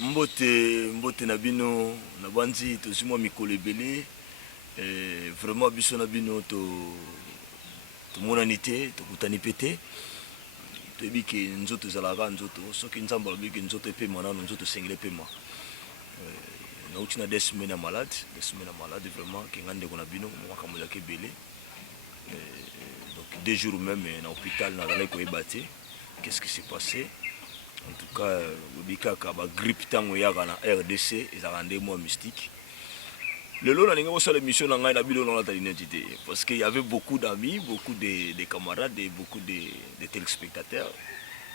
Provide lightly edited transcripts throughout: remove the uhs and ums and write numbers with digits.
Mbote na bino na banzi tozimwa mikolo ebele vraiment biso na bino tomonani te tokutani pe te toyebi ke nzoto ezalaka nzoto soki nzambe alobi ke nzoto epema nano nzoto esengeli epema nauti na des semaines ya malade vraiment ke nga ndeko na bino makambo ezalaka ebele donc 2 jours même na hôpital nazalaki koyeba te qu'est-ce qui s'est passé. En tout cas, la grippe tango yaka na RDC, ils ont rendu moi mystique. Le long, on a l'émission dans la identité parce qu'il y avait beaucoup d'amis, beaucoup de camarades et beaucoup de téléspectateurs.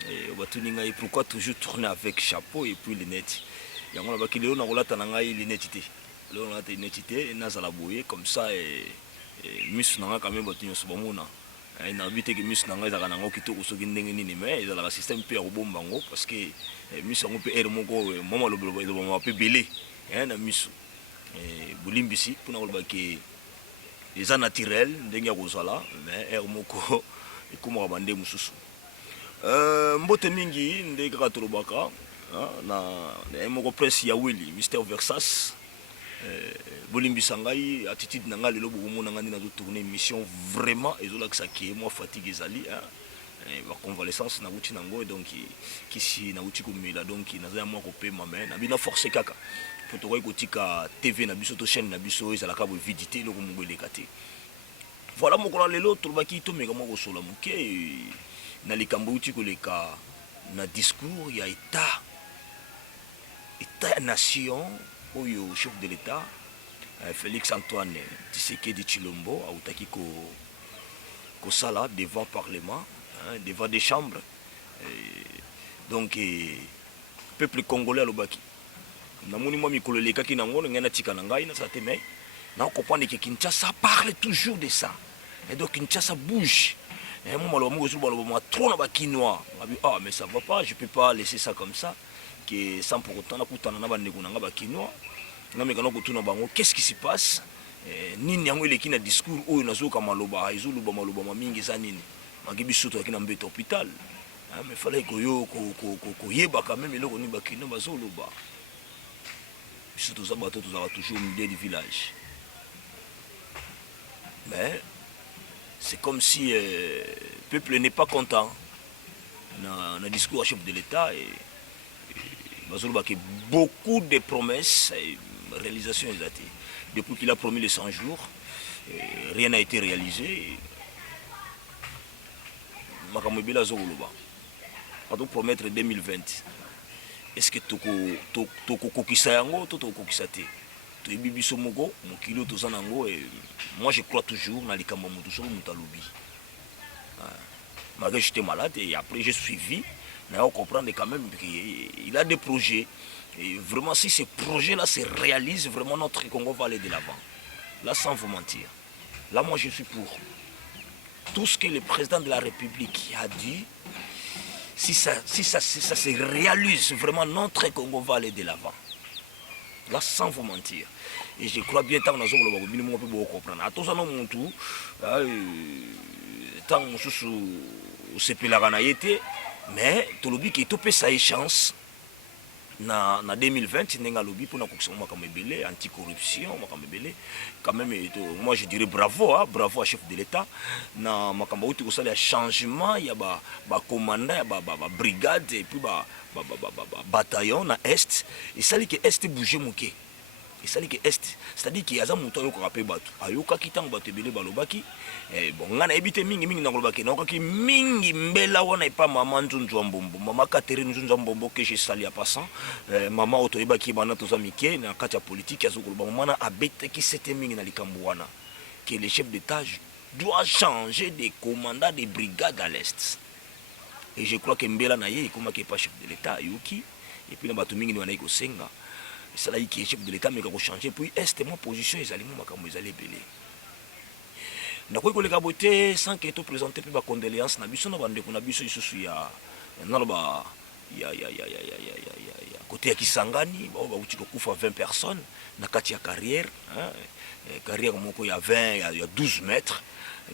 Et pourquoi toujours tourner avec chapeau et puis lunettes? Il y a un qui est là, l'identité. Là, on a l'identité, et on a la bouée comme ça et miss n'a quand même battu sur le na bité que miss nanga ezaka nango kitoko soki ndenge nini mais ezalaka système pe ya kobomba ngo parce que miss yango pe ere moko mama lobelo ezoboma pe belé na miss bolimbisi mpona koloba ke eza naturel ndenge ya kozala mais ere moko ekomaka bande mosusu mbote mingi nde kaka tolobaka na moko presse ya weli Mystère Versas bolimbisa ngai attitude na ngai lelo bokomona ngai na tourner émission vraiment ezolakisa ke moi fatigue ezali ba convalescence na wuti nango donc kisi na wuti komela donc naza moi kopema mais na bina forcer kaka pour to kotika TV na biso to chaîne na biso ezalaka bo vidité loko mongoleka te voilà mokolo lelo tolobaki to meka moko sola muke na likambo wuti koleka na discours ya état nation oyo chef de l'État Félix Antoine Tshisekedi Tshilombo autaki ko sala devant parlement devant des chambres donc peuple congolais alobaki namoni moi mikolo lekaki nango ngena tika na ngai na sate mais na comprendre que Kinshasa parle toujours de ça et donc Kinshasa bouge et moi malo mo zo trop na ba kinois mais ça va pas, je peux pas laisser ça comme ça que sans pour autant nakutana na bandeko nanga ba kinois ngameka nokutuna bango qu'est-ce qui se passe nini yango eleki na discours oyo nazoka maloba ezoluba maloba mamingi za nini magibi soto akina mbeta hôpital mais fallait que yo ko yeba quand même eloko ni ba kinois bazoluba biso toza bato tozala toujours au milieu du village mais c'est comme si le peuple n'est pas content na discours à chef de l'État et beaucoup de promesses et réalisations exactes. Depuis qu'il a promis les 100 jours, rien n'a été réalisé. Makamobila Zogoloba. Pardon, promettre 2020. Est-ce que Toko Kokisayango, Toko Kokisate? Bibiso Mogo, Mokilo Tozanango, et moi je crois toujours dans les Kamamoudou Moutalobi. Malgré que j'étais malade et après j'ai suivi. Mais on comprend quand même qu'il a des projets. Et vraiment, si ces projets-là se réalisent, vraiment notre Congo va aller de l'avant. Là, sans vous mentir. Là, moi, je suis pour. Tout ce que le président de la République a dit, si ça se réalise, vraiment notre Congo va aller de l'avant. Là, sans vous mentir. Et je crois bien que nous allons comprendre. À tous les gens, tant que nous mais tolobi ki topé sa chance na 2020 nenga lobi pour na kokisoma makambo ebele anticorruption makambo ebele quand même moi je dirais bravo bravo à chef de l'État na makambo uti kosala ya changement ya ba commandant ya ba brigade et puis ba bataillon na est et sali que est bouger moké et sali que est c'est-à-dire qu'il y a za muto yoka pe batu ayoka kitango batu ebele balobaki bon ngana ebité mingi na kolobaki na okaki mingi mbela wana epa mama Nzunzu Mbombo mama Catherine Nzunzu Mbombo que j'ai sali à passant mama otoyebaki bana toza mike na kati ya politique yazo koloba mama abete ki c'était mingi na likambo wana que le chef d'état doit changer de commandant des brigades à l'est et je crois que mbela na ye comme que pas chef de l'état yoki et puis na batu mingi wana iko senga ça là qui est chef de l'état mais ko changer puis est moi position ezali mo makambo ezali belé na ko koleka boté sans que to présenter pe ba condoléances na biso na bandeko na biso isusu ya naloba ya côté ya Kisangani ba uti ko kufa 20 personnes na kati ya carrière carrière moko ya 20 ya 12 mètres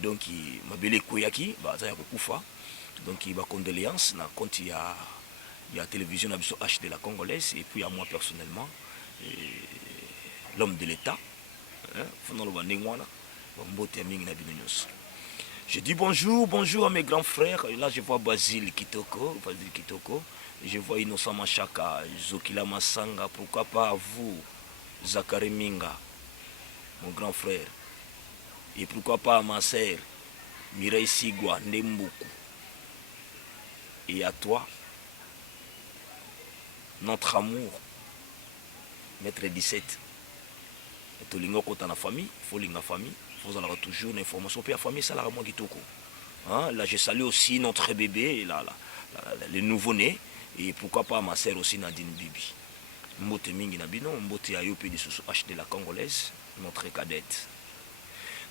donc mabele koyaki ba za ya ko kufa donc ba condoléances na compte ya il y a la télévision HD la congolaise, et puis à moi personnellement, l'homme de l'État. Je dis bonjour à mes grands frères. Là, je vois Basile Kitoko. Je vois Innocent Machaka, Zokila Massanga. Pourquoi pas à vous, Zakari Minga, mon grand frère. Et pourquoi pas à ma sœur, Mireille Sigwa, Ndembuku. Et à toi, notre amour, Maître 17. Et tu lingo kota na famille, faut linga famille, faut avoir toujours une information pour la famille, ça la moi kitoko. Là je salue aussi notre bébé, le nouveau-né, et pourquoi pas ma sœur aussi Nadine Bibi. Mbote mingi na bino, mbote ayo pe de sous HD la congolaise, notre cadette.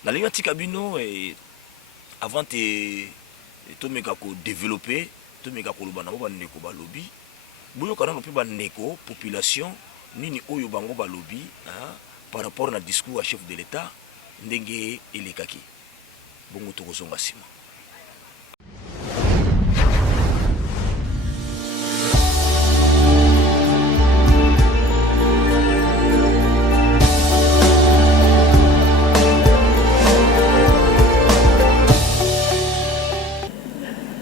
Na linga tika bino et avant to meka ko développer, to meka ko lobana ba ndeko ba lobby. Boyo kana no pe ba ndeko population nini oyo bango ba lobby, par rapport au discours à chef de l'État, ndenge elekaki. Bongo tokozonga sima.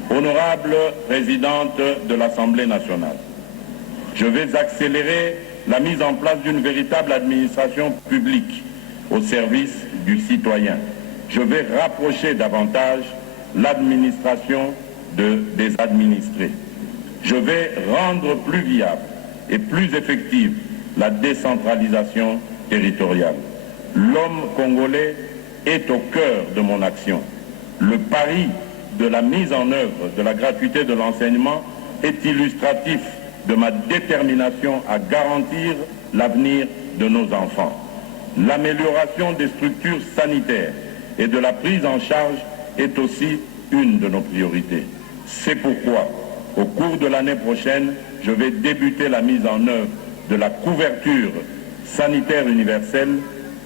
Honorable présidente de l'Assemblée nationale, je vais accélérer la mise en place d'une véritable administration publique au service du citoyen. Je vais rapprocher davantage l'administration des administrés. Je vais rendre plus viable et plus effective la décentralisation territoriale. L'homme congolais est au cœur de mon action. Le pari de la mise en œuvre de la gratuité de l'enseignement est illustratif de ma détermination à garantir l'avenir de nos enfants. L'amélioration des structures sanitaires et de la prise en charge est aussi une de nos priorités. C'est pourquoi, au cours de l'année prochaine, je vais débuter la mise en œuvre de la couverture sanitaire universelle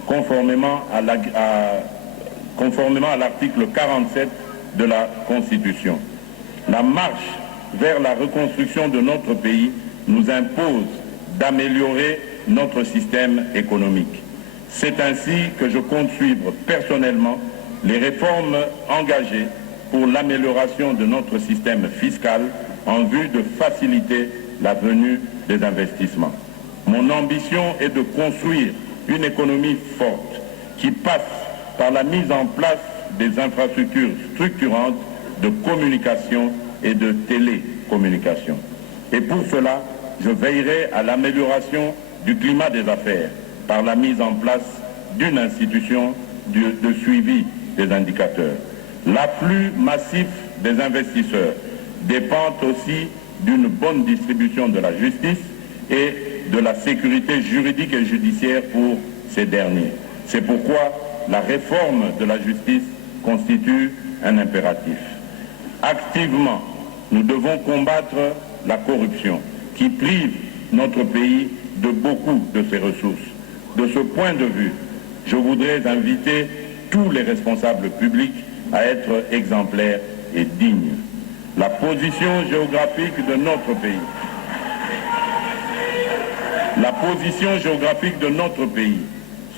conformément à l'article 47 de la Constitution. La marche vers la reconstruction de notre pays nous impose d'améliorer notre système économique. C'est ainsi que je compte suivre personnellement les réformes engagées pour l'amélioration de notre système fiscal en vue de faciliter la venue des investissements. Mon ambition est de construire une économie forte qui passe par la mise en place des infrastructures structurantes de communication et de télécommunication. Et pour cela, je veillerai à l'amélioration du climat des affaires par la mise en place d'une institution de suivi des indicateurs. L'afflux massif des investisseurs dépend aussi d'une bonne distribution de la justice et de la sécurité juridique et judiciaire pour ces derniers. C'est pourquoi la réforme de la justice constitue un impératif. Activement, nous devons combattre la corruption qui prive notre pays de beaucoup de ses ressources. De ce point de vue, je voudrais inviter tous les responsables publics à être exemplaires et dignes. La position géographique de notre pays,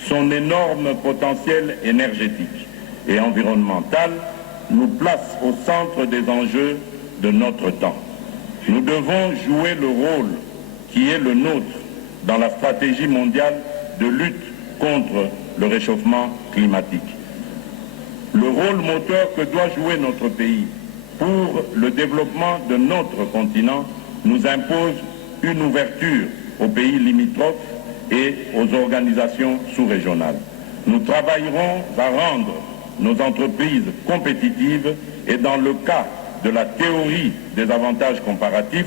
son énorme potentiel énergétique et environnemental nous place au centre des enjeux de notre temps. Nous devons jouer le rôle qui est le nôtre dans la stratégie mondiale de lutte contre le réchauffement climatique. Le rôle moteur que doit jouer notre pays pour le développement de notre continent nous impose une ouverture aux pays limitrophes et aux organisations sous-régionales. Nous travaillerons à rendre nos entreprises compétitives et, dans le cas de la théorie des avantages comparatifs,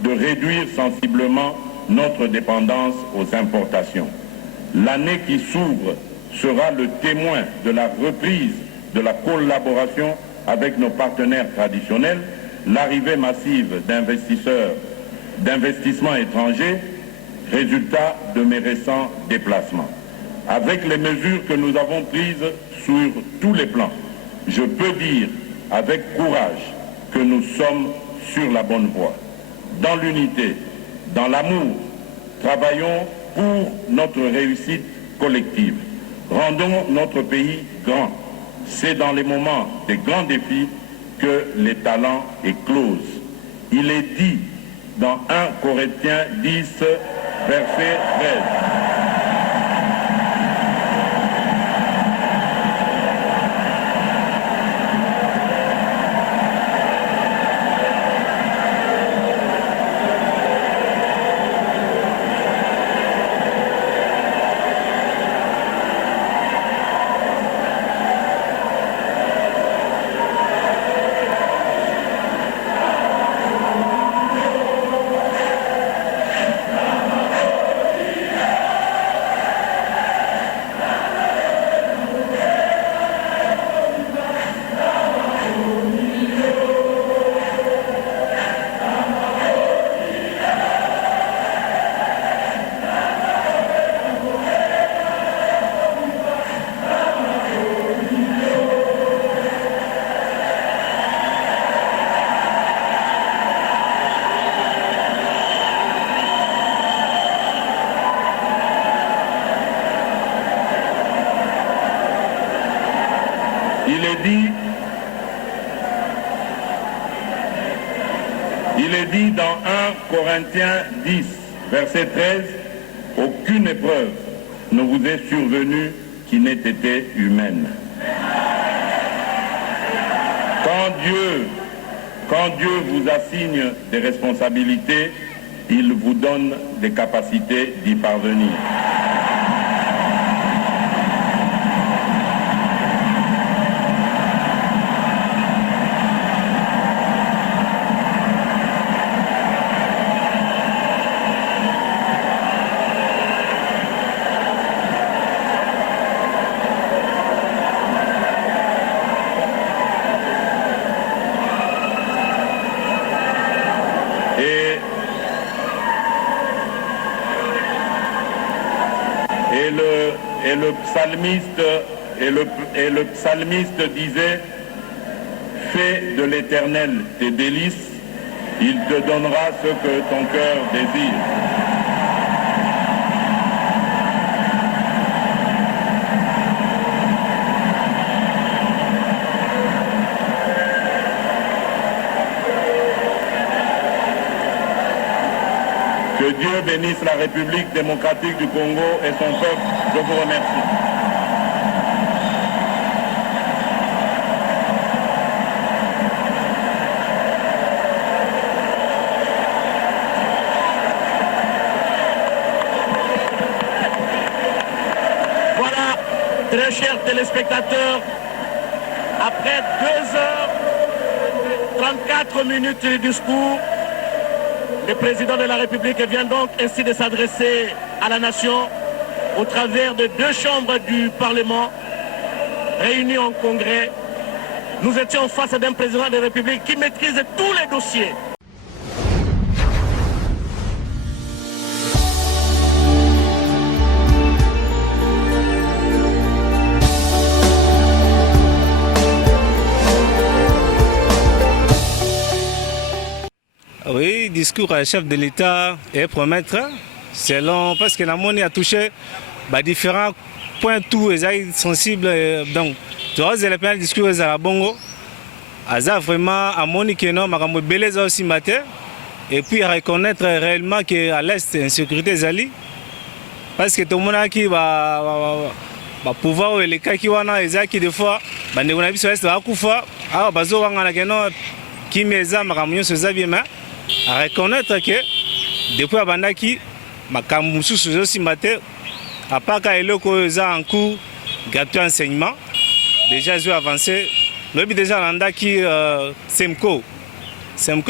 de réduire sensiblement notre dépendance aux importations. L'année qui s'ouvre sera le témoin de la reprise de la collaboration avec nos partenaires traditionnels, l'arrivée massive d'investissements étrangers, résultat de mes récents déplacements. Avec les mesures que nous avons prises sur tous les plans, je peux dire avec courage que nous sommes sur la bonne voie. dans l'unité, dans l'amour. Travaillons pour notre réussite collective. Rendons notre pays grand. C'est dans les moments des grands défis que les talents éclosent. Il est dit dans 1 Corinthiens 10, verset 13. Il est dit dans 1 Corinthiens 10, verset 13, « Aucune épreuve ne vous est survenue qui n'ait été humaine. » Quand Dieu vous assigne des responsabilités, il vous donne des capacités d'y parvenir. Et le psalmiste disait, « Fais de l'Éternel tes délices, il te donnera ce que ton cœur désire. » Que Dieu bénisse la République démocratique du Congo et son peuple. Je vous remercie. Voilà, très chers téléspectateurs, après 2h34 de discours, le président de la République vient donc ainsi de s'adresser à la nation au travers de 2 chambres du Parlement réunies en congrès. Nous étions face à un président de la République qui maîtrise tous les dossiers. Oui, discours à chef de l'État et promettre, selon, parce que la monnaie a touché différents points tout sensibles. Donc, tu as le discours à la Bongo, à vraiment à Monique non, à Beleza aussi matin, et puis à reconnaître réellement qu'à l'Est, l'insécurité zali, parce que tout le monde qui va pouvoir les cas qui wana ezaki des fois, bande on a vu sur l'Est va kufa, ah bazo wangana keno qui meza makamunyo sezabima. À reconnaître que depuis Abandaki, ma camusou sous aussi matin, à part qu'à eloko en cours, gâteau enseignement, déjà j'ai avancé. Le déjà Landaki Semco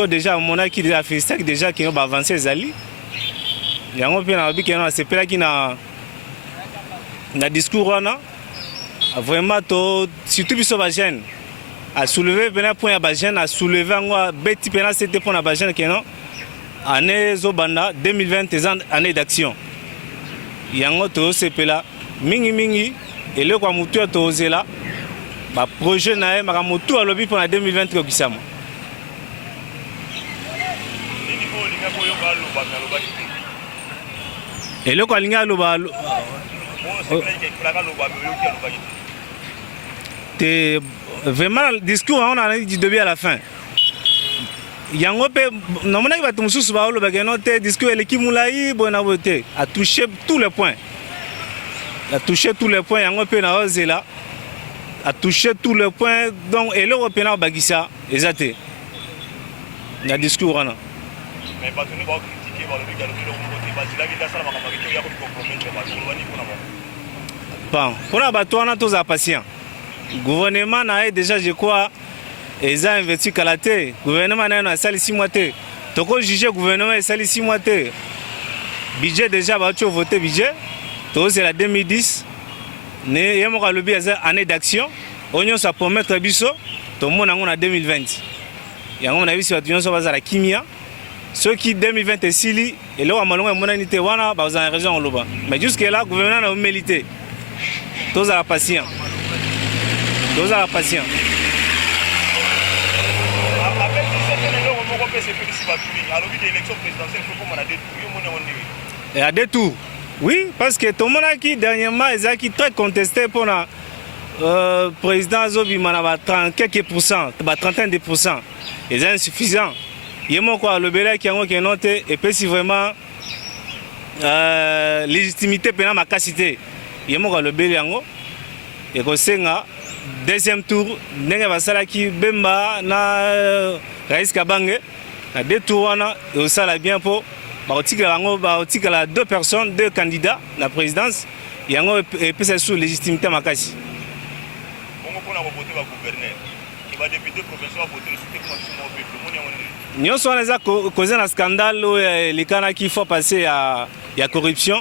déjà mon qui déjà fait ça déjà qui ont avancé Zali. Il y a un peu na qui na c'est là qui na discours là vraiment surtout sur la jeune. À soulever un point à Bajen, à soulever un petit peu c'était pour la Bajen qui non année Zobanda 2020 année d'action. Il y a un autre CP là, mingi et le quoi mutu à toser là, projet nae makamutu à lobby pour la 2020 qui eloko alingi aloba te vraiment discours on a du début à la fin yango pe namonaki bato mosusu baolobaka no te discours eleki molai boye na boye te a touché tous les points yango pe na ozela a touché tous les points donc eloko mpe na kobakisa eza te na discours wana bon mpona bato wana tozala patient gouvernement na ye déjà je crois eza investi kala te gouvernement na ye asali 6 mois te tokojuge gouvernement esali 6 mois te budget déjà bauti ovote budget tozela 2010 ne ye moko alobi eza année d'action oyo nyonso apromettre biso tomona yango na 2020 yango na biso bato nyonso bazala kimia soki 2020 esili eloko ya malongo emonani te wana bazala na raison oloba mais jusque là gouvernement na omeli te tozala patient et à deux tours oui parce que tout le monde qui dernièrement est très contesté pour le président Zobima na 30 quelques pourcents, 31%. C'est insuffisant. Il y a quoi le belé qui a noté et puis si vraiment légitimité pena ma capacité. Il y a quoi le belé yango et ko senga deuxième tour ndenge basala ki bemba na Rais Kabange na deux tours wana et au sala bien pour baotikala 2 personnes 2 candidats la présidence yango epesa sous légitimité makasi nyonso wana eza koza na scandale oyo elikanaki faut passer ya corruption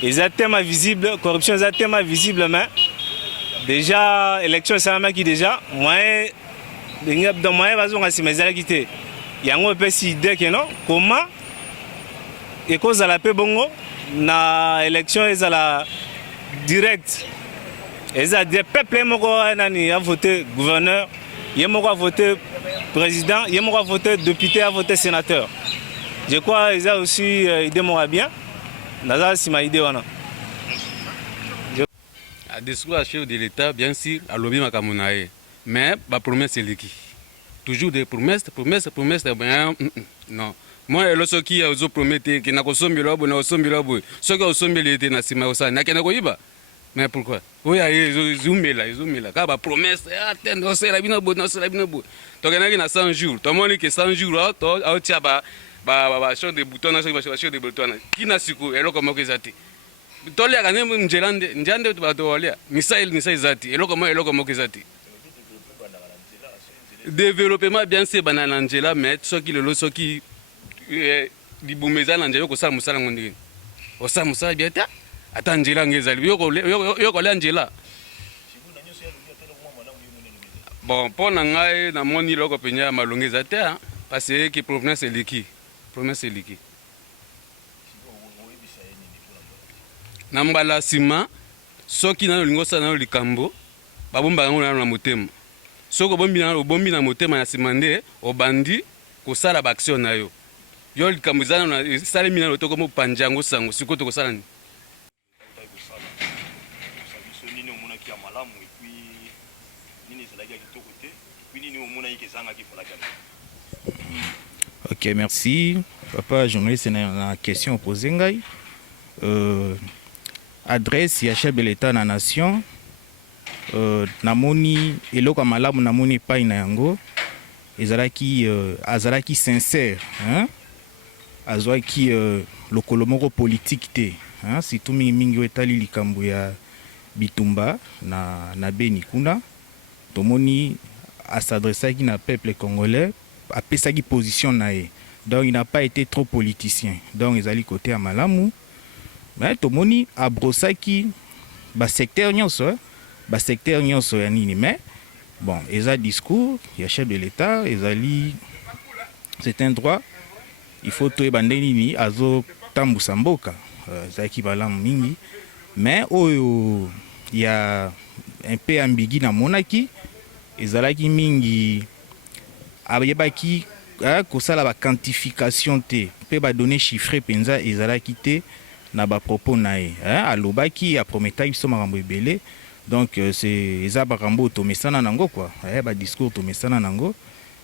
eza tema visible corruption eza tema visible mais déjà élection esalamaki déjà moyen bazonga nsima ezalaki te yango epesi ide keno comment ekozala mpe bongo na élection ezala direct eza de peuple moko nani a voté gouverneur ye moko a voté président ye moko a voté député a voté sénateur je crois eza aussi idée moko bien naza nsima idée wana a discours à chef de l'État bien sûr alobi makambo na ye mais bapromesse eleki toujours des promesses ben non moi lorsqu'il y a aux promettés qui n'a qu'au sombelo bon au sombelo bon ce que au sombelo était na sima osa na kena koyiba mais pourquoi oui ils zoomela ka ba promesse attendre c'est la bino bon c'est la bino bon to kena na 100 jours to moni que 100 jours to au tia ba chef de bouton na chef de bouton qui na siku eloko moko ezati to le kana njande to ba to olia misail zati eloko moko ezati développement bien c'est banana njela mais ce qui le ce qui libumeza na njela kosala musala ngondiki osala musala bien ta ata njela ngezali yoko le njela bon pour na ngai na moni loko penya malongeza te parce que province eliki na mbala sima soki na lingo sana likambo babomba ngo na motema soko bombi na motema na sima nde obandi kosala ba action na yo yo likambo zana na sala mina lotoko mo panjango sango sikoto kosala ni Ok, merci. Papa, journaliste, c'est une question posée. Adresse ya chef de l'État na nation. Namoni eloko malamu namoni pa ina yango. Azalaki sincère, hein? Azwaki lokolo moko politique te, hein? Surtout mingi etali likambo ya bitumba na Beni kuna. Tomoni s'adressaki na peuple congolais, apesaki position na ye. Donc il n'a pas été trop politicien. Donc ils allaient côté à malamu. Mais tomoni abrosaki secteur nyonso ya nini mais bon, ils ont discours, il y a chef de l'État, ils allaient c'est un droit. Il faut tout bandeni ni azo tambusa mboka. Zaki balamu mingi. Mais il y a un peu ambigu na monaki. Ezalaki mingi abebaki kosala ba quantification te pe ba donner chiffré penza ezalaki te na ba propos na ye alobaki aprometaki biso makambo ebele. Donc c'est eza bakambo tomesana nango quoi ba discours tomesana nango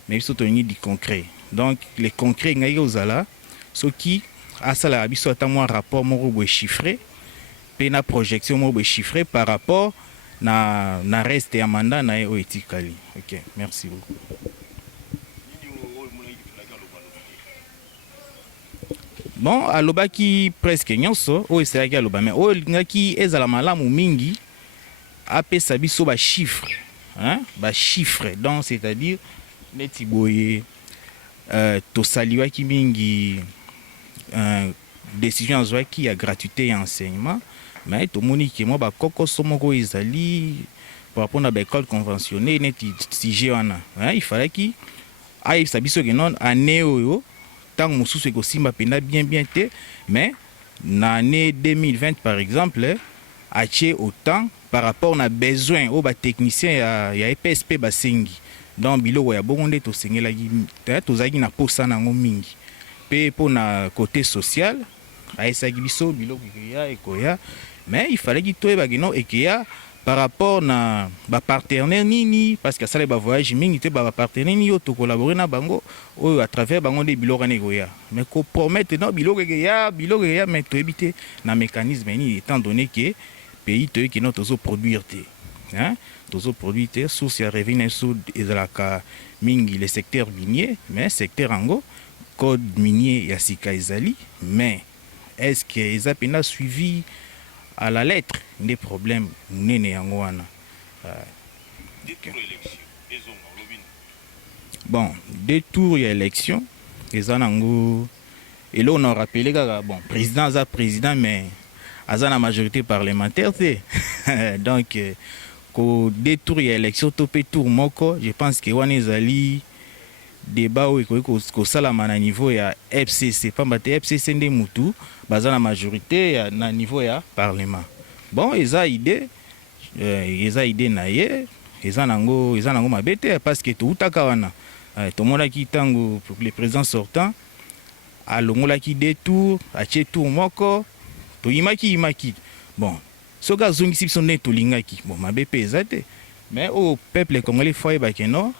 mais biso tolingi di concret. Donc les concrets ngai ozala soki asala biso ata mwa rapport moko boye chiffré pe na projection moko boye chiffré par rapport na reste ya mandat na ye oyo etikali. OK, merci beaucoup. Bon alobaki presque nyonso oyo esalaki aloba mais oyo elingaki ezala malamu mingi apesa biso ba chiffre chiffre donc c'est-à-dire neti boye tosaliwaki mingi décision azwaki ya gratuité ya enseignement mais tomoni ke mwa bakokoso moko ezali par rapport na baécole conventionnée neti sujet wana il fallaki ayebisa biso ke non année oyo ntango mosusu ekosimba mpenza bien te mais na année 2020 par exemple atie autant par rapport na besoin oyo batechnicien ya EPSP basengi. Donc biloko ya bongo nde tosengelaki tozalaki na posa nango mingi mpe mpo na côté social ayesaki biso biloko ekoya mais il fallait toyebaki no ekeya par rapport na bapartenaire nini parce que asala bavoyage mingi te bapartenaire nini oyo tocollabore na bango oyo à travers bango nde biloko wana ekoya mais kopromettre no biloko ekeya mais toyebi te na mécanisme nini étant donné que pays toyoki no tozoproduire te tozoproduire te source ya revenu so ezalaka mingi le secteur minier mais secteur yango code minier ya sika ezali mais est-ce que eza pena suivi à la lettre des problèmes munene yango wana. Bon détour ya élection eza nango et là on a rappelé kaka bon président aza président mais aza na majorité parlementaire te donc ko détour ya élection to pe tour moko je pense que wana ezali débat oyo ekoki kosalama na niveau ya FCC pamba te FCC nde mutu baza na majorité na niveau ya parlement. Bon eza idée na ye eza nango mabe te parce que toutaka wana tomonaki ntango le président sortant alongolaki détour atie tour moko toyimaki bon soki azongisi biso nde tolingaki bon mabe mpe eza te mais au peuple congolais fo yebake no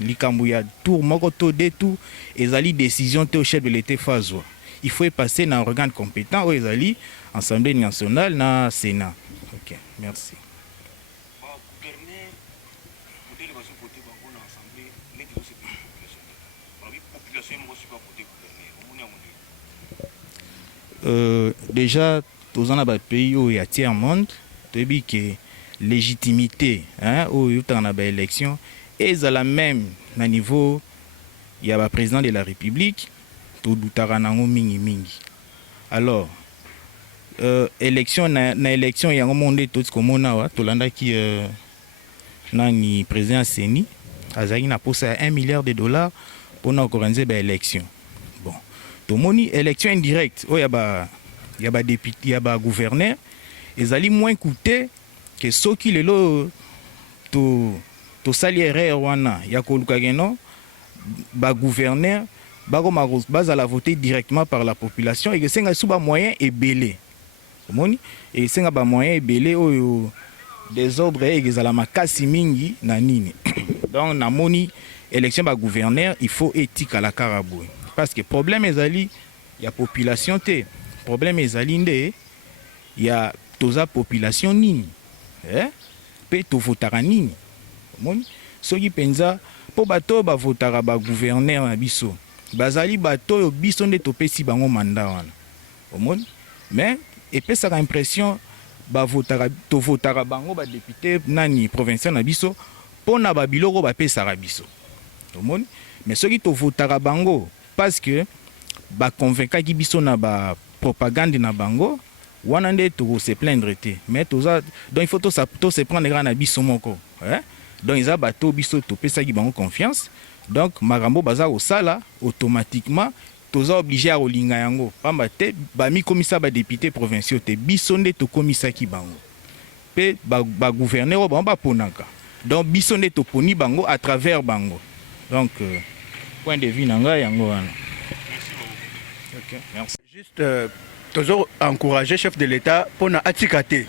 likambo ya tour moko to détour ezali décision te au chef de l'état fazwa il faut passer na organe compétent oyo ezali Assemblée nationale na Sénat. OK, merci. Déjà tous en pays où il y a tiers monde tu dis que légitimité où il y a élection et à la même na niveau il y a le président de la République tout doutaranango mingi alors élection na élection il y a un monde tout ce comme on a tout landa qui nani président Seni azaki na posa $1 milliard pour na organiser ba élection. Bon to moni élection indirecte oh y a ba député y a ba gouverneur ezali moins coûté que ceux qui le lo to sali erreur wana ya koluka geno ba gouverneur base à la voter directement par la population et que c'est un moyen ebélé moni et c'est un moyen ebélé oyo désordre et que la makasi mingi na nini donc na moni élection ba gouverneur il faut éthique à la carabou parce que problème ezali ya population te problème ezali nde ya toza population nini pe to votara nini moni soki penza po bato ba votara ba gouverneur na biso bazali bato yo biso nde topesi bango mandat wana omoni mais epesaka impression ba votara bango ba député nani provincial na biso pona ba biloko ba pesaka biso omoni mais soki to votara bango parce que ba convaincaki biso na ba propagande na bango wana nde to se plaindre te mais toza donc il faut to se prendre na biso moko donc ils a bato biso topesaki bango confiance. Donc marambo baza au sala automatiquement toza obligé à olinga yango pamba te ba mi komisa ba député provinciaux te bisonde to komisa ki bango pe ba gouverneur ba ponaka donc bisonde to poni bango à travers bango donc point de vue nanga yango wana. Ok, merci. Juste toujours encourager chef de l'État pour na atikate.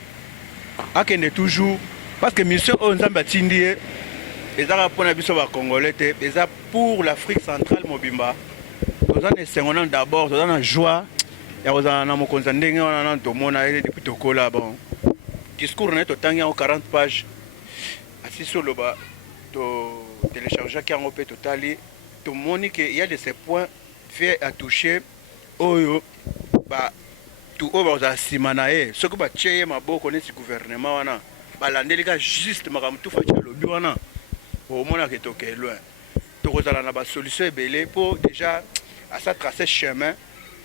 Akende toujours parce que mission on zamba tindie ezaka pour na biso ba congolais te, eza pour l'Afrique centrale mobimba. Tozana esengona d'abord, tozana joie ya kozana na mokonza ndenge wana na tomona ele depuis tokola bon. Discours na totangi en 40 pages. Assis sur le bas, to télécharger qui en opé totali, to monique il y a de ces points faits à toucher oyo ba tout oyo za simanae ce que ba tcheye maboko neti gouvernement wana balandeli ka juste makambo tout fa lobi wana au mona que toke loin to kozala na ba solution ebele pour déjà à ça tracer chemin,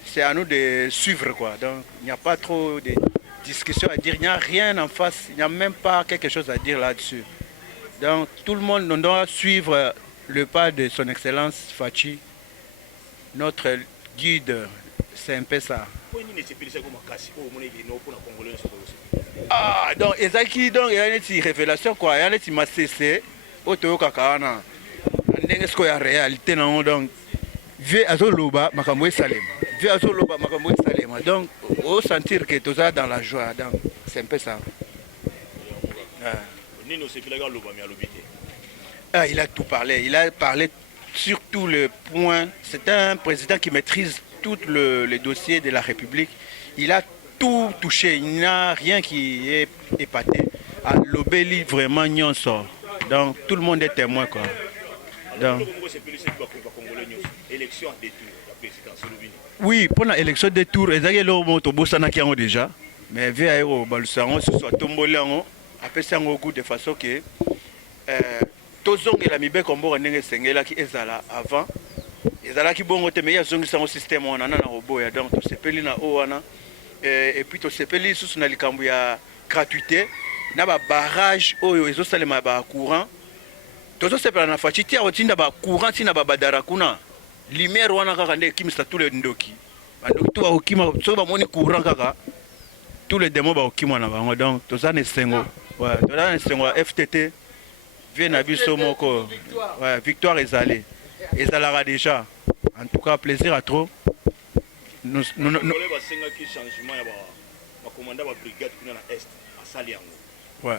c'est à nous de suivre quoi. Donc il n'y a pas trop de discussions à dire, il n'y a rien en face, il n'y a même pas quelque chose à dire là-dessus. Donc tout le monde doit suivre le pas de son excellence Fachi, notre guide. C'est un peu ça. Ah, donc Ezaki, donc il y a une révélation quoi, il y a une massé, auto kakana, n'est-ce qu'il y a réalité non donc vieux azoloba makambo salem, vieux azoloba makambo salem. Donc au sentir que tout ça dans la joie, donc c'est un peu ça. Ah, il a tout parlé, il a parlé sur tous les points. C'est un président qui maîtrise tout le dossier de la République. Il a tout touché, il n'y a rien qui est épaté. À l'obéli vraiment n'y sort. Donc tout le monde est témoin quoi. Donc, oui, pour l'élection des tours, il y a le déjà. Mais vu à Balusango, ce soit tombolé après ça au goût de façon que tous les amis comme bon là qui est là avant. Ils là qui bon mais il y a un système on a na robot donc tout c'est peli na oana et puis tout c'est peli sous na likambu ya gratuité na ba barrage oyo ezo salema ba courant tout c'est pela na fachiti otinda ba courant tina ba badara kuna lumière wana kaka nde kimisa tous les ndoki ba ndoki to ba okima so ba moni courant kaka tous les démons ba okima na bango donc tout ça ne sengo ouais tout ça ne sengo FTT vient na biso moko ouais victoire ezalé ezalaka déjà. En tout cas, plaisir à trop. Nous ouais.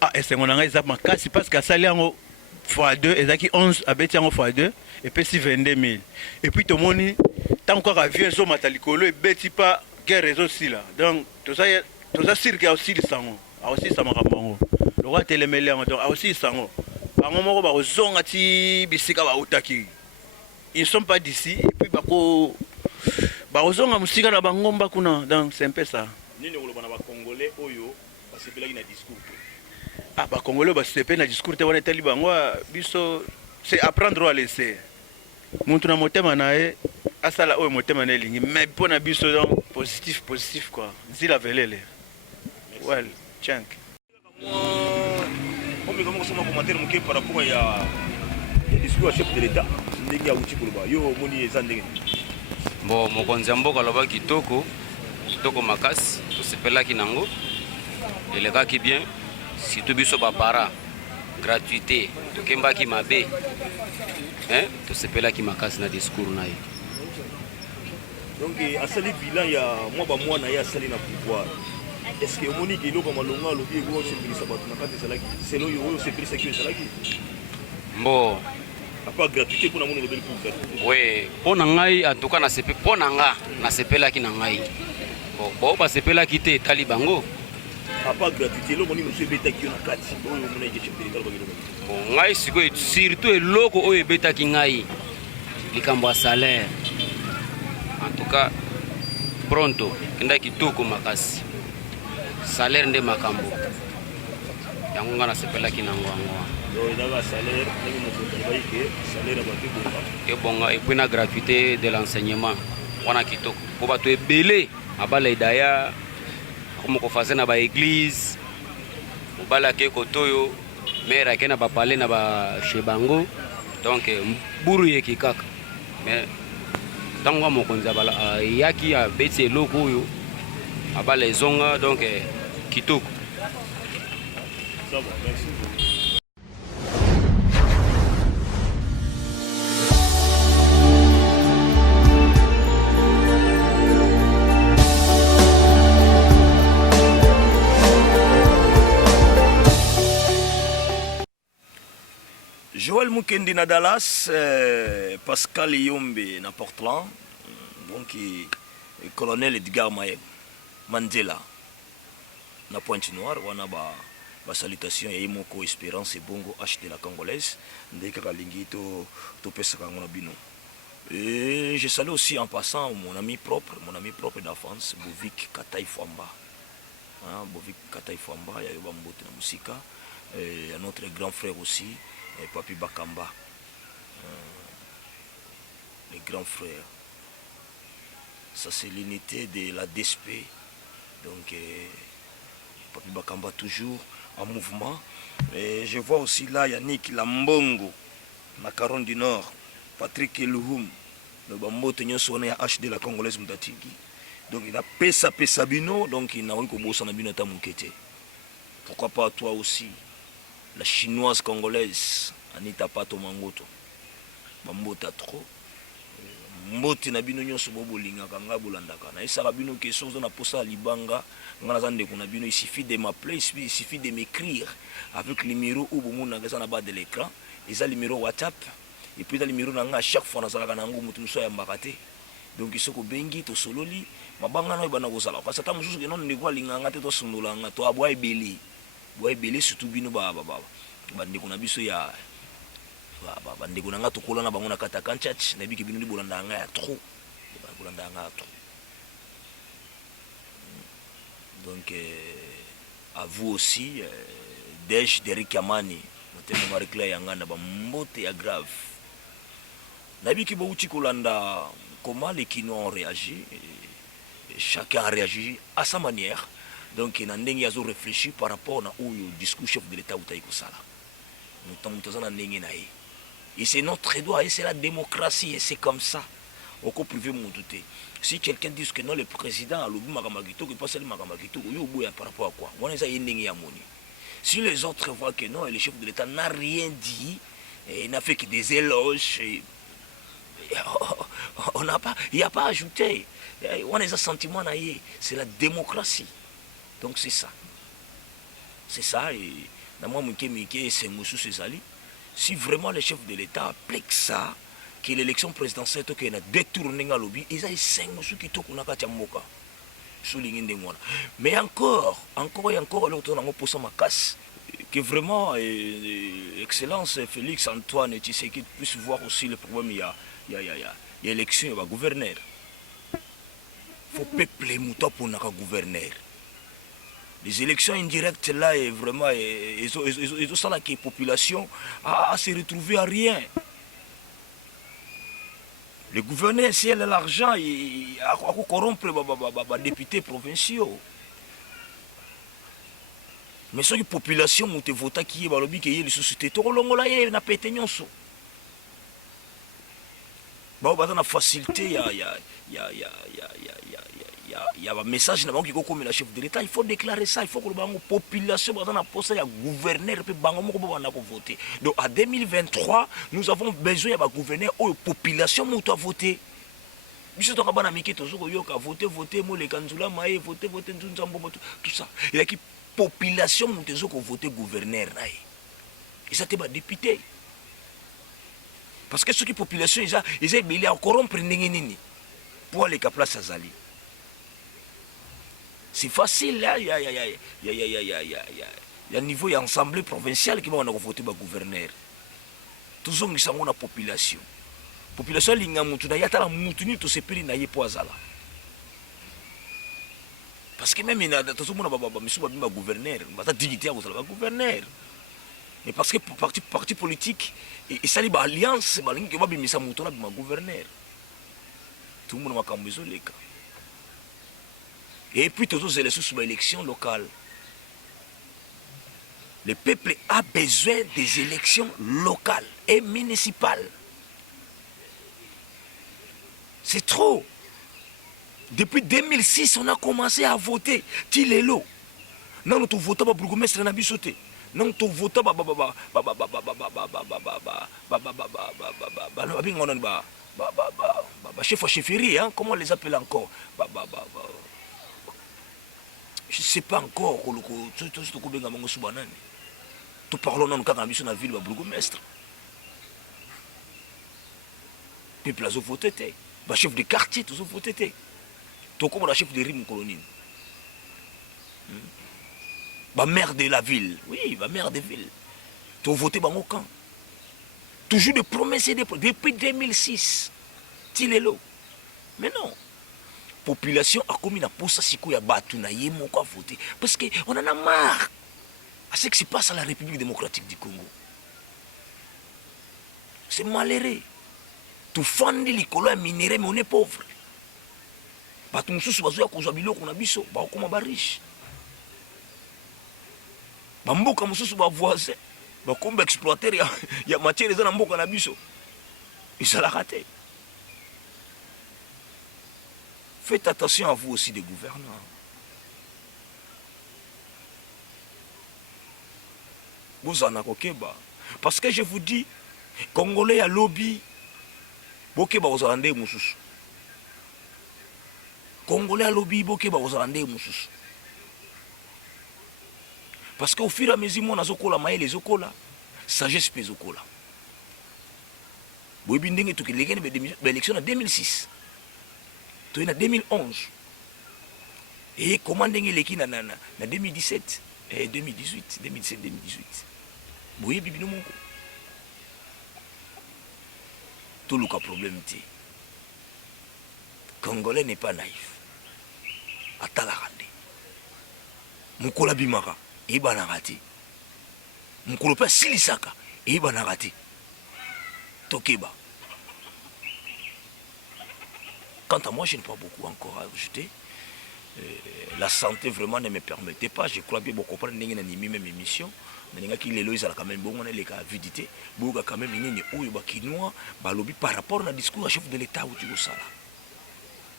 Ah, et c'est mon engagement exactement. Parce qu'à Saliango x2, et qui 11 à Betiango x2, et puis 22 000. Et puis tout le monde, tant qu'on a vu un zoom à Talikolo, et Beti pas guerre réseau aussi là. Donc, tout ça, cirque a aussi le sang. A aussi ça m'a rappelé. Le roi télémélé, donc, a aussi le sang. Ils ne sont pas d'ici et puis donc c'est un peu ça. Ah, bah Congolais, c'est un discours c'est apprendre à laisser. Mais pour un positif quoi. Zila velele. Well, thank. Comment ça m'a commenté par rapport à discours chef de l'État bon mokonzi mboka loba kitoko makasi tosepelaki nango elekaki bien surtout biso bapara gratuité tokembaki mabe tosepelaki makasi na discours na ye donc asali bilan ya mwa na ye asali na pouvoir. Est-ce que Monique est là comme Longa, le vieux gros, c'est c'est bon. Pas gratuité pour la monnaie de belle. Oui, pour Nangai, en tout cas, na CP, pour Nanga, na CP là qui Nangai. Bon, pas CP là qui était Talibango. Pas gratuité, le monnaie monsieur Beta qui a 4. Bon, Ngai, surtout le loco au Beta qui Ngai. Les cambas salaire. En tout cas, pronto, kenda kitoko makasi. Salaire nde makambo yango ngana sepela kinango angwa et bon et puis na gratuité de l'enseignement wana kitoko po bato ebele abala idaya comme ko fazer na ba église obala ke kotoyo mera ke na ba parler na ba shebango donc mburu yeki kaka mais tango mokonza bala yaki a beti eloko oyo abala ezonga donc kitoko. Ça va, merci. Joël Mukendi na Dallas, Pascal Yombe na Portland, donc colonel Edgar Mandela na Pointe-Noire, on a ba salutation et moko espérance et bongo H de la Congolaise, ndeka kalingi to pesa kango na bino. Et je salue aussi en passant mon ami propre d'enfance, Bovik Kataï Fwamba. Bovik Kataï Fwamba, ya yoba mbote na musika. Et à notre grand frère aussi, Papi Bakamba. Les grands frères. Ça c'est l'unité de la DSP. Donc Papi Bakamba toujours en mouvement. Et je vois aussi là Yannick Lambongo, na Caron du Nord. Patrick Elouhoum, le bambote nyonso na H de la Congolaise Mdatiki. Donc il a pesa bino, donc il n'a rien qu'au bossa na bino ta mukete. Pourquoi pas toi aussi, la chinoise congolaise Anita Pato Mangoto. Bambota trop. Mbote na bino nyonso bobolinga kanga bolandaka. Na esaka bino question na posa libanga, ngana zande kuna bino, il suffit de m'appeler, il suffit de m'écrire avec le numéro ou bomona na bas de l'écran, et ça le numéro WhatsApp. Et puis dans le numéro à chaque fois dans la nango mutu so ya mbakate. Donc il soko bengi to sololi mabanga no bana ko sala. Parce que tamu susu ke non ndeko linga te to sundola nga to abwa ebeli. Boy ebeli surtout bino ba ndeko na biso ya ba ndeko na nga to kola na bango na kata kanchach na biki bino bolanda nga ya trop. Bolanda nga trop. Donc à vous aussi Dej Derrick Amani, motema Marie-Claire Yangana ba mbote ya grave. Nabiki Bouti Kolanda, comment les Kinois ont réagi, chacun a réagi à sa manière. Donc il y a réfléchi par rapport au discours chef de l'État ou Taïkosala. Et c'est notre droit, et c'est la démocratie, et c'est comme ça. Au coup privé mon douté. Si quelqu'un dit que non, le président a l'obu Makamagito, que pas seulement Makamagito, par rapport à quoi? Si les autres voient que non, et le chef de l'État n'a rien dit, et il n'a fait que des éloges, il n'y a pas ajouté. On a des sentiments, c'est la démocratie. Donc c'est ça. C'est ça. Et si vraiment le chef de l'État applique ça, que l'élection présidentielle a détourné à lobby, ils ont 5 moussous qui tournent à Moka. Mais encore, l'autre n'a pas posé ma casse. Que vraiment, Excellence Félix Antoine Tshisekedi puisse voir aussi le problème. Il y a élection, il y a gouverneur. Il faut peupler Mouta pour un gouverneur. Les élections indirectes là, et vraiment, ils ont ça là que la population a se retrouver à rien. Le gouverneur, si elle a l'argent, il a corrompre les députés provinciaux. Mais si la population a voté qui est balobi qui est les sociétés, tout le monde a pété nyonso. Bah on a facilité, il y a un message qui est comme le chef de l'État, il faut déclarer ça, il faut que la population a posé un gouverneur et voter. Donc en 2023, nous avons besoin d'un gouverneur où la population a voté. Biso to kabana miki tozo yoka voter mo le kanzula maé voter nzambo tout ça. Il y a qui population montezo ko voter gouverneur naï. Et ça te ba député. Parce que ceux qui population ils ont belé encore corrompre nini pour aller à place Azali. C'est facile là, il y a niveau il y a assemblée provinciale qui va voter ba gouverneur. Tous on qui la population. Population linga mutu na yata la mutu ni to sepeli na yepo azala. Parce que même ina to mona baba misu ba gouverneur, ba dignité à ba gouverneur. Mais parce que parti politique et ça li ba alliance ba lingi ba bimisa mutu na ba gouverneur. Tout le monde va cambiser les cas. Et puis toutes les élections locales. Le peuple a besoin des élections locales et municipales. C'est trop. Depuis 2006, on a commencé à voter. Tilelo. Non, nous votons pour bourgmestre na bisoté. Non, nous votons chef à chefferie, hein, comment on les appelle encore? Je ne sais pas encore. Tout parlons dans le cas de la ville de bourgmestre. peuple a voté, le chef de quartier a voté. Tout comme le chef de rime colonie. Le maire de la ville, oui, le maire de ville. Tu as voté dans mon camp. Toujours des promesses et des promesses. Depuis 2006. Tilelo. Mais non. La population a commis la poste si il y a battu, il y a voté. Parce qu'on en a marre à ce qui se passe à la République démocratique du Congo. C'est malheureux. Tu fais les colons minéraux, mais on est pauvre. Batu mususu bazoya kozwa biloko na biso bakoma ba riche. Bamboka mususu ba voisin bakomba exploiter ya matière za na mboka na biso. Ils raté. Faites attention à vous aussi des gouvernants. Vous en avez kokeba parce que je vous dis Congolais à lobby bokeba ozalande mususu. Congolais à lobby bokeba ozalande mususu. Parce qu'au fur et à mesure mon azokola maye les okola sagesse pe zokola. Boyebi ndenge tukilekene be élection en 2006. To en 2011. Et comment ndenge leki na 2017 et 2018, 2017 2018. Boyebi bino moko. Tout le cas problème té. Congolais n'est pas naïf. Atalarande. Mukola bimaka, eba nagati. Mukolo pa silisaka, eba nagati. Tokeba. Quant à moi, je n'ai pas beaucoup encore à ajouter. La santé vraiment ne me permettait pas. Je crois bien beaucoup comprendre n'engue n'animi même émission. N'engue qui les lois quand même bon on est les cas avidité. Beaucoup quand même n'engue oyo bakinois balobi par rapport à discours à chef de l'État ou tu ça là.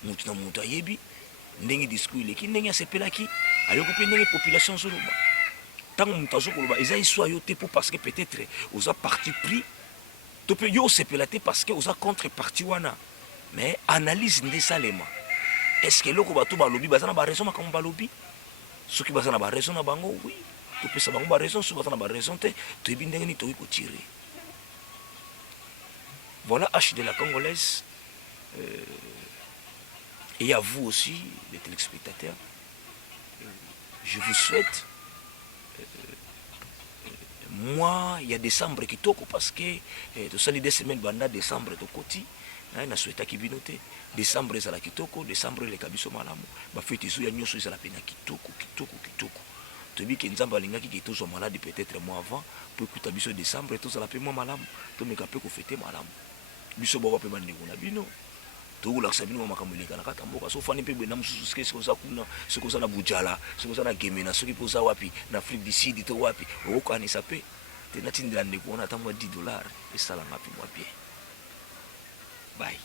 Mutu na mutu ayebi ndenge discours ile ki ndenge asepela ki ayoko pe ndenge population zoloba tango mutu azokoloba eza iswa yo te pour parce que peut-être oza parti pris to pe yo sepela te parce que oza contre parti wana mais analyse nde salema est-ce que loko bato balobi baza na ba raison makambo balobi soki baza na ba raison na bango oui to pesa bango ba raison soki baza na ba raison te to yebi ndenge ni to ko tirer. Voilà H de la Congolaise. Et à vous aussi, les téléspectateurs, je vous souhaite, moi, il y a décembre qui toque parce que tout ça, les 2 semaines, banda décembre, to koti, na souhaita qui vinote, décembre, ça la kitoko, décembre, les kabiso malamu, ba fête isu ya nyoso, ça la pena kitoko. Tu dis que Nzamba linga qui est malade peut-être mois avant, pour écouter biso décembre, tout ça la paie moi malamu, tout me capé qu'on fête malamu. Biso boka pe bande na bino. Tout la sabine makambo leka na kata mboka so fani pe bena mususu ske sikoza kuna sikoza na bujala sikoza na gemena soki poza wapi na Afrique du Sud to wapi okanisa pe te na tindela ndeko na tamwa $10 et ça la ngapi moi bien bye.